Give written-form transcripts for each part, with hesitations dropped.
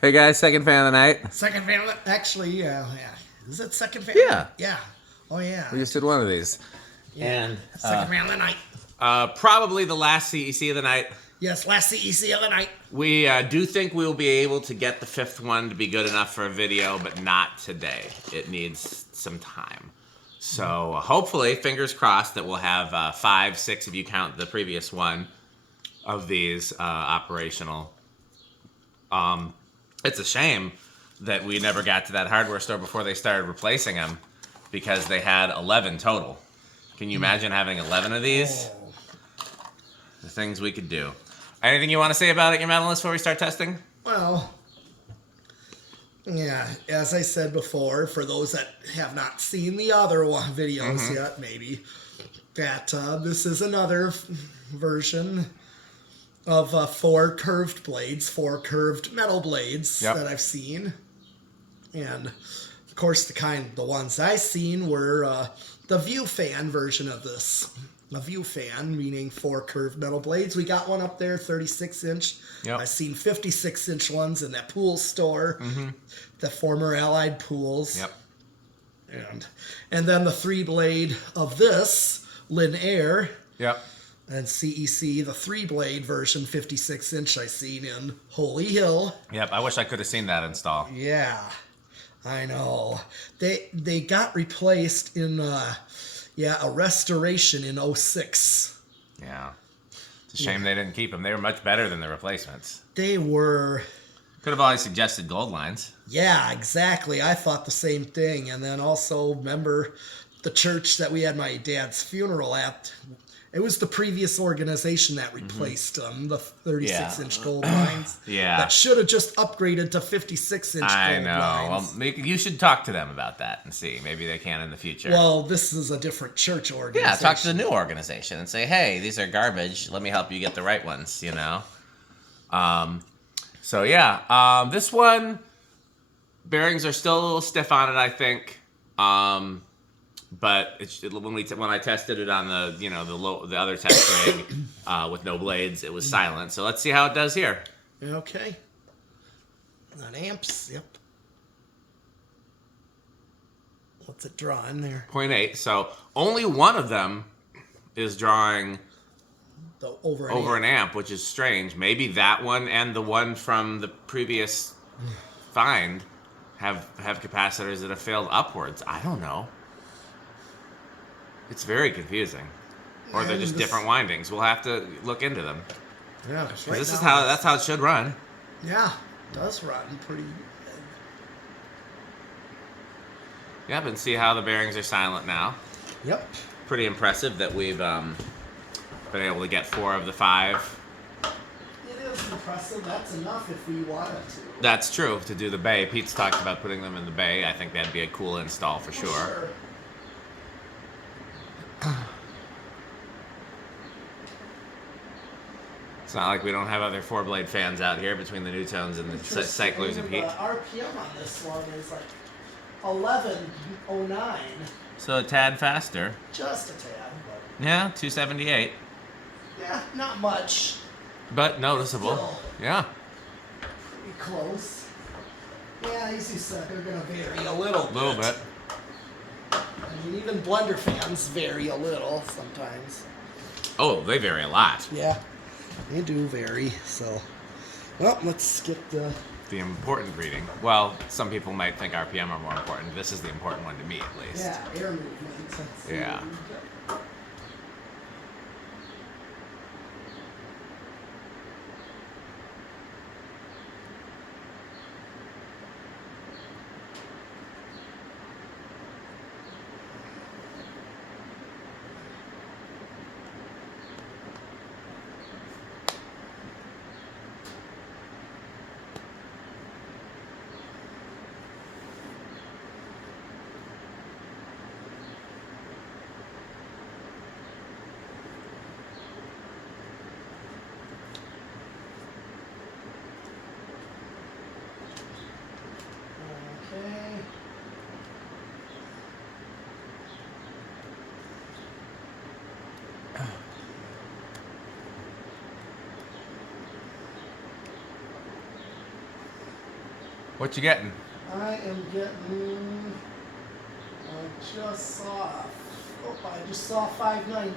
Hey guys, second fan of the night. Second fan. Actually, yeah. Is it second fan? Yeah. Yeah. Oh yeah. We just did one of these. Yeah. And second fan of the night. probably the last CEC of the night. Yes, last CEC of the night. We do think we'll be able to get the fifth one to be good enough for a video, but not today. It needs some time. So hopefully, fingers crossed, that we'll have 5, 6 if you count the previous one of these operational. It's a shame that we never got to that hardware store before they started replacing them, because they had 11 total. Can you imagine having 11 of these? Oh. The things we could do. Anything you want to say about it, your medalist, before we start testing? Well, yeah, as I said before, for those that have not seen the other videos yet, maybe, that this is another version of 4 curved blades, 4 curved metal blades that I've seen. And of course the ones I've seen were the view fan version of this. A view fan, meaning 4 curved metal blades. We got one up there, 36-inch. I've seen 56-inch ones in that pool store, the former Allied Pools. And then the 3-blade of this, Lynn-Aire. And CEC, the 3-blade version, 56-inch, I seen in Holy Hill. I wish I could have seen that install. Yeah, I know. They got replaced in a restoration in 06. Yeah. It's a shame they didn't keep them. They were much better than the replacements. They were. Could have always suggested gold lines. Yeah, exactly. I thought the same thing. And then also, remember the church that we had my dad's funeral at? It was the previous organization that replaced them, the 36-inch gold lines. That should have just upgraded to 56-inch gold lines. I know. Well, you should talk to them about that and see. Maybe they can in the future. Well, this is a different church organization. Yeah, talk to the new organization and say, hey, these are garbage. Let me help you get the right ones, you know? This one, bearings are still a little stiff on it, I think. But when I tested it on the other test rig with no blades, it was silent. So let's see how it does here. Okay. On amps, yep. What's it drawing there? 0.8. So only one of them is drawing over an amp, which is strange. Maybe that one and the one from the previous find have capacitors that have failed upwards. I don't know. It's very confusing. Or they're just different windings. We'll have to look into them. Yeah, that's how it should run. Yeah, it does run pretty good. Yep, and see how the bearings are silent now. Yep. Pretty impressive that we've been able to get 4 of the 5. It is impressive. That's enough if we wanted to. That's true, to do the bay. Pete's talked about putting them in the bay. I think that'd be a cool install for sure. It's not like we don't have other 4-blade fans out here between the Newtones and the cyclers and Pete. The RPM on this one is like 1109. So a tad faster. Just a tad, but yeah, 278. Yeah, not much. But noticeable. Still yeah. Pretty close. Yeah, as you said, they're going to vary a little bit. A little bit. I mean, even blender fans vary a little sometimes. Oh, they vary a lot. Yeah, they do vary. So, well, let's get the important reading. Well, some people might think RPM are more important. This is the important one to me, at least. Yeah, air movement. Yeah. What you getting? I am getting. I just saw 590.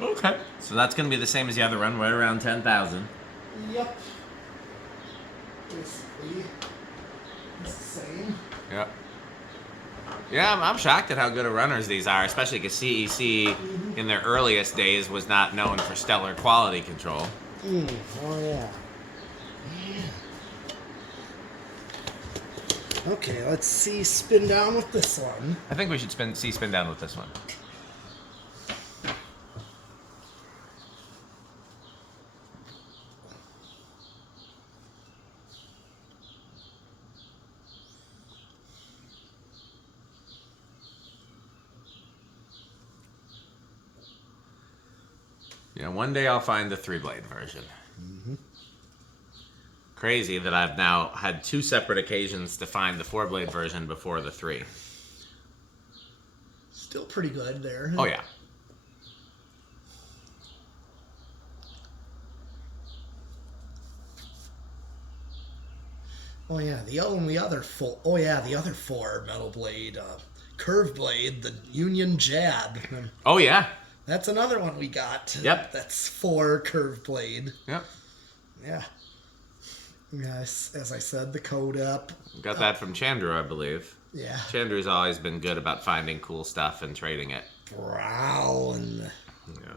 Okay. So that's going to be the same as the other one, right around 10,000. Yep. Basically, it's the same. Yep. Yeah, I'm shocked at how good of runners these are, especially because CEC in their earliest days was not known for stellar quality control. Oh, yeah. Okay, let's see. Spin down with this one. I think we should spin down with this one. Yeah, one day I'll find the 3-blade version. Crazy that I've now had 2 separate occasions to find the 4-blade version before the 3. Still pretty good there. Oh, yeah. Oh, yeah, the other 4 metal blade, curve blade, the Union Jab. Oh, yeah. That's another one we got. Yep. That's 4 curve blade. Yep. Yeah. Yes, as I said, the codep. Got that from Chandru, I believe. Yeah. Chandru's always been good about finding cool stuff and trading it. Brown. Yeah.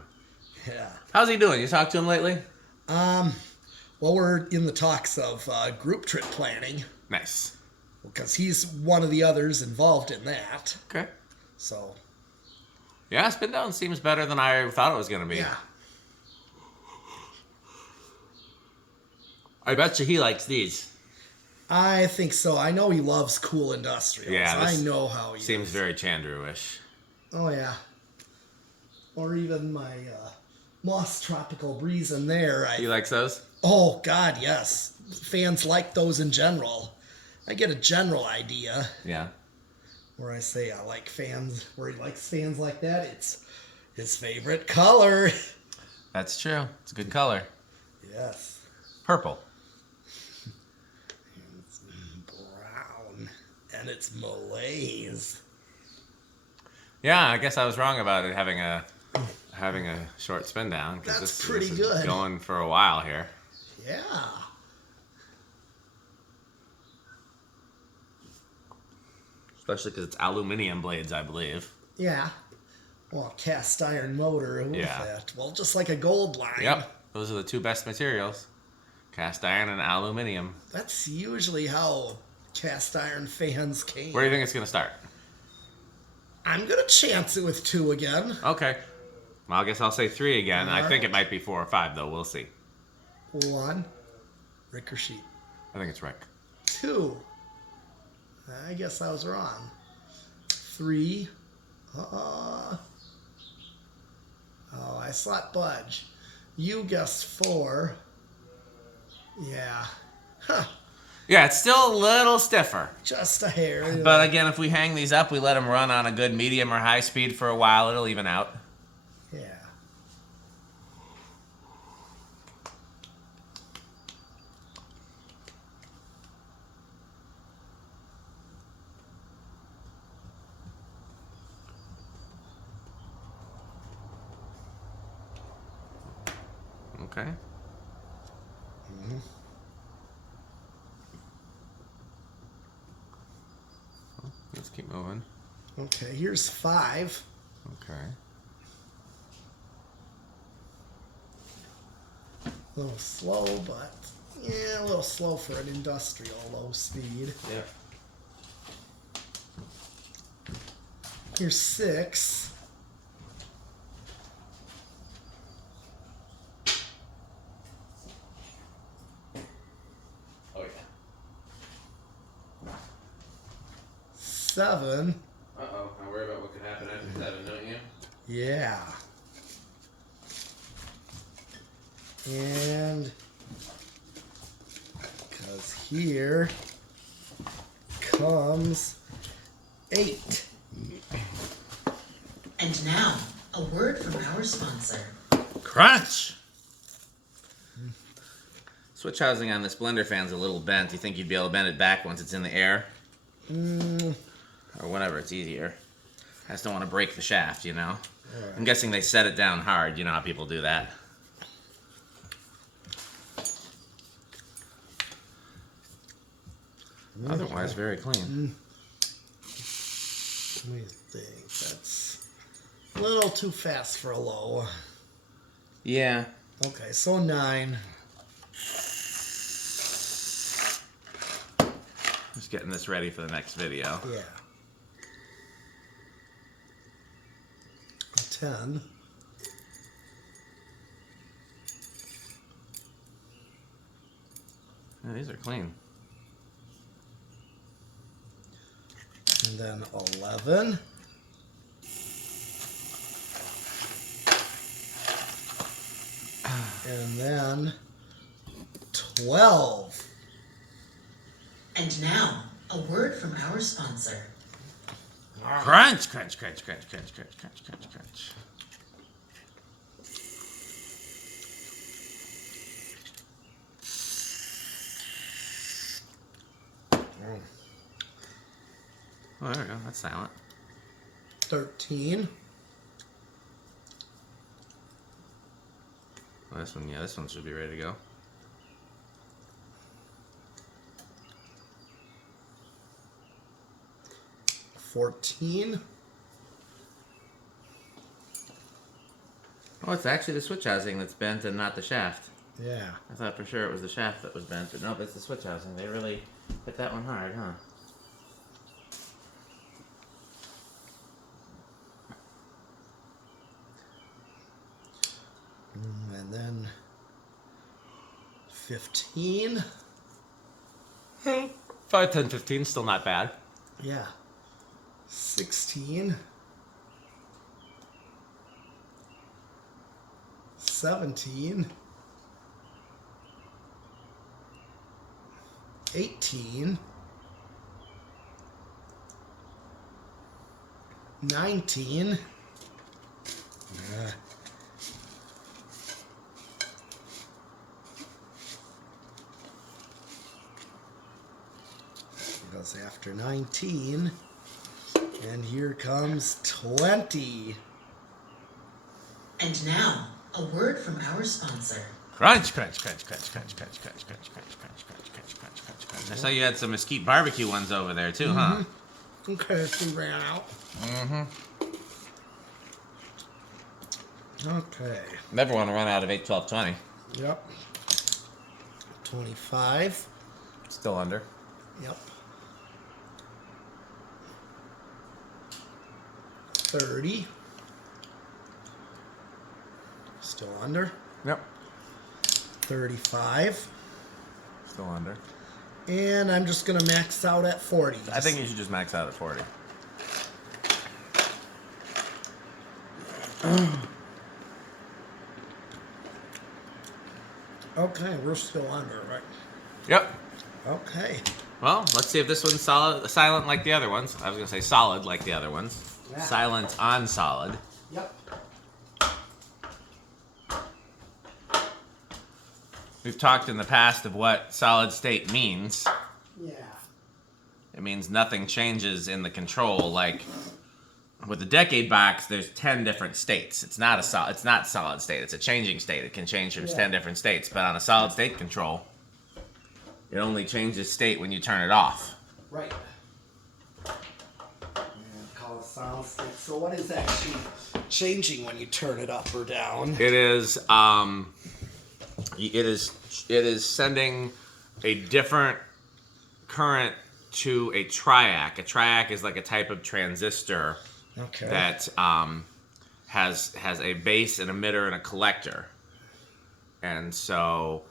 Yeah. How's he doing? You talked to him lately? Well, we're in the talks of group trip planning. Nice. Because he's one of the others involved in that. Okay. So. Yeah, spin down seems better than I thought it was going to be. Yeah. I bet you he likes these. I think so. I know he loves cool industrials. Yeah, I know how he seems is. very Chandru-ish. Oh, yeah. Or even my Moss Tropical Breeze in there. He likes those? Oh, God, yes. Fans like those in general. I get a general idea. Yeah. Where I say I like fans, where he likes fans like that, it's his favorite color. That's true. It's a good color. Yes. Purple. It's brown. And it's Malaise. Yeah, I guess I was wrong about it having a short spin down. That's this pretty is good. Going for a while here. Yeah. Especially because it's aluminum blades, I believe. Yeah. Well, cast iron motor with that. Well, just like a gold line. Yep. Those are the 2 best materials. Cast iron and aluminum. That's usually how cast iron fans came. Where do you think it's going to start? I'm going to chance it with 2 again. Okay. Well, I guess I'll say 3 again. All I think right. it might be 4 or 5, though. We'll see. 1. Rick or sheep. I think it's Rick. 2. I guess I was wrong. 3. Oh, I saw it budge. You guessed 4. Yeah. Huh. Yeah, it's still a little stiffer. Just a hair. But again, if we hang these up, we let them run on a good medium or high speed for a while, it'll even out. Yeah. Okay. Mm-hmm. Let's keep moving. Okay, here's 5. Okay. A little slow, but yeah, a little slow for an industrial low speed. Yep. Here's 6. Oh, yeah. 7. Uh-oh. I worry about what could happen after 7, don't you? Yeah. And because here comes 8. And now, a word from our sponsor. Crunch! Switch housing on this blender fan's a little bent. You think you'd be able to bend it back once it's in the air? Or whenever it's easier. I just don't want to break the shaft, you know? Right. I'm guessing they set it down hard. You know how people do that. Otherwise, very clean. Let me think. That's a little too fast for a low. Yeah. Okay, so 9. Just getting this ready for the next video. Yeah. 10. Yeah, these are clean. And then 11. And then 12. And now, a word from our sponsor. Crunch, crunch, crunch, crunch, crunch, crunch, crunch, crunch, crunch. Oh, there we go. That's silent. 13. Well, this one, yeah, this one should be ready to go. 14. Oh, it's actually the switch housing that's bent and not the shaft. Yeah. I thought for sure it was the shaft that was bent, but nope, it's the switch housing. They really hit that one hard, huh? And then 15. 5, 10, 15, still not bad. Yeah. 16. 17. 18. 19. Goes after 19. And here comes 20. And now, a word from our sponsor. Crunch, crunch, crunch, crunch, crunch, crunch, crunch, crunch, crunch, crunch, crunch, crunch, crunch, crunch, crunch. I saw you had some mesquite barbecue ones over there too, huh? Okay, she ran out. Okay. Never want to run out of 8, 12, 20. Yep. 25. Still under. Yep. 30. Still under. Yep. 35. Still under. And I'm just going to max out at 40. I think you should just max out at 40. Okay, we're still under, right? Yep. Okay. Well, let's see if this one's silent like the other ones. I was going to say solid like the other ones. Yeah. Silent on solid. Yep. We've talked in the past of what solid state means. Yeah. It means nothing changes in the control. Like with the decade box, there's 10 different states. It's not solid state. It's a changing state. It can change from 10 different states. But on a solid state control, it only changes state when you turn it off. Right. Call it solid state. So what is actually changing when you turn it up or down? It is sending a different current to a triac. A triac is like a type of transistor that has a base, an emitter, and a collector. And so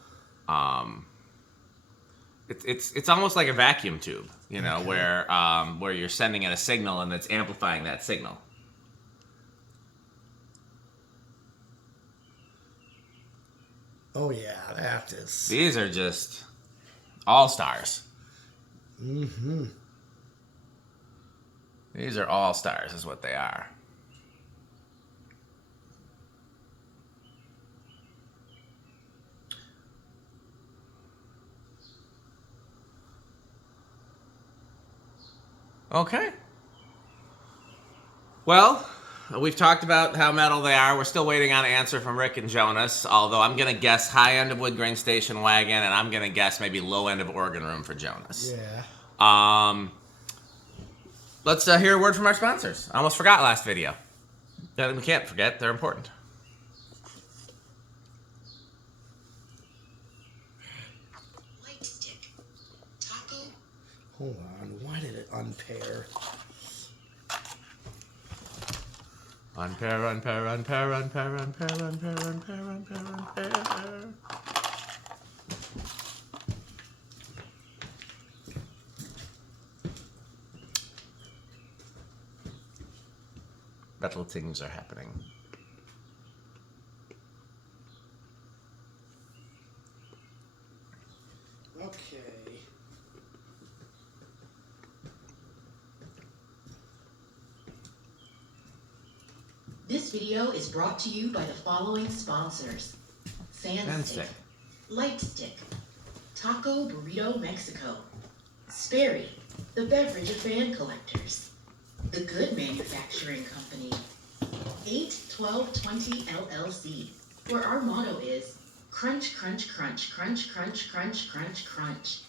it's almost like a vacuum tube, you know, where you're sending in a signal and it's amplifying that signal. Oh yeah, that is. These are just all stars. Mm-hmm. These are all stars, is what they are. Okay. Well, we've talked about how metal they are. We're still waiting on an answer from Rick and Jonas, although I'm going to guess high end of wood grain station wagon, and I'm going to guess maybe low end of organ room for Jonas. Yeah. Let's hear a word from our sponsors. I almost forgot last video. We can't forget. They're important. Light stick. Taco. Hold on. Why did it unpair? Unpair, unpair, unpair, unpair, unpair, unpair, unpair, unpair, unpair. Metal things are happening. Okay. This video is brought to you by the following sponsors. Fan Stick, Light Stick, Taco Burrito Mexico, Sperry, the beverage of fan collectors, The Good Manufacturing Company, 81220 LLC, where our motto is crunch, crunch, crunch, crunch, crunch, crunch, crunch, crunch.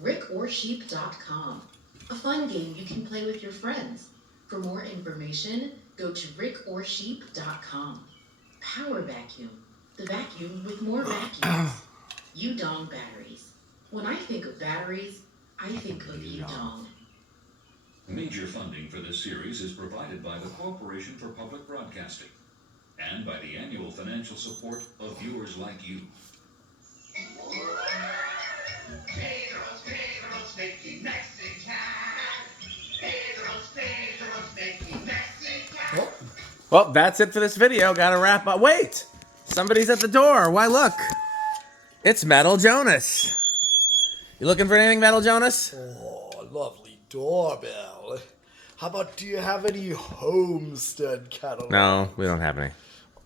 rickorsheep.com, a fun game you can play with your friends. For more information, go to rickorsheep.com. Power Vacuum, the vacuum with more vacuums. Udong batteries. When I think of batteries, I think of Udong. Major funding for this series is provided by the Corporation for Public Broadcasting and by the annual financial support of viewers like you. Pedro's making Mexican. Pedro's making Mexican. Oh, Well, that's it for this video. Gotta wrap up. Wait! Somebody's at the door. Why, look. It's Metal Jonas. You looking for anything, Metal Jonas? oh, lovely doorbell. How about, do you have any Homestead catalog? No, we don't have any.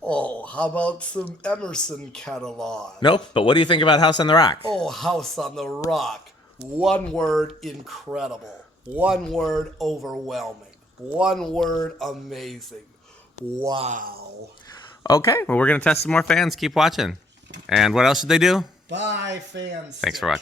Oh, how about some Emerson catalog? Nope, but what do you think about House on the Rock? Oh, House on the Rock. One word, incredible. One word, overwhelming. One word, amazing. Wow. Okay, well, we're going to test some more fans. Keep watching. And what else should they do? Bye, fans. Thanks for watching.